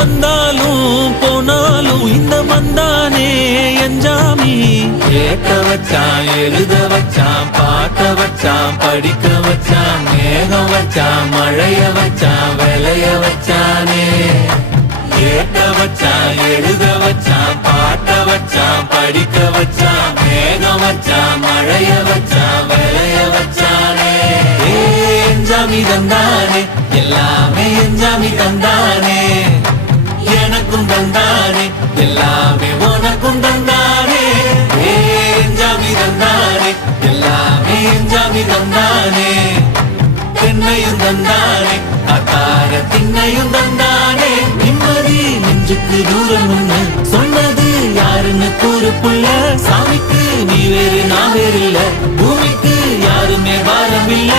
வந்தாலும் போனாலும் இந்த மந்தானே எஞ்சாமி. கேட்க வச்சான், எழுத வச்சான், பாட்ட வச்சான், படிக்க வச்சான், மேகம் வச்சான், மழைய வச்சான், விளைய வச்சானே. கேட்க வச்சான், எழுத வச்சான், பாட்ட வச்சான், படிக்க வச்சான், மேகம் வச்சான், மழைய வச்சான், விளைய வச்சானே. எஞ்சாமி தந்தானே, எல்லாமே எஞ்சாமி தந்தானே. எனக்கும் தந்தானே, எல்லாமே உனக்கும் தந்தானே. எஞ்சாமி தந்தானே, எல்லாமே எஞ்சாமி தந்தானே. பெண்ணையும் தந்தானே, அக்கார திண்ணையும் தந்தானே. நிம்மதி நெஞ்சுக்கு தூரம் ஒண்ணு சொன்னது யாருன்னு கூறு புள்ள. சாமிக்கு நீ வேறு நான் வேறு இல்ல, பூமிக்கு யாருமே பாரம் இல்ல.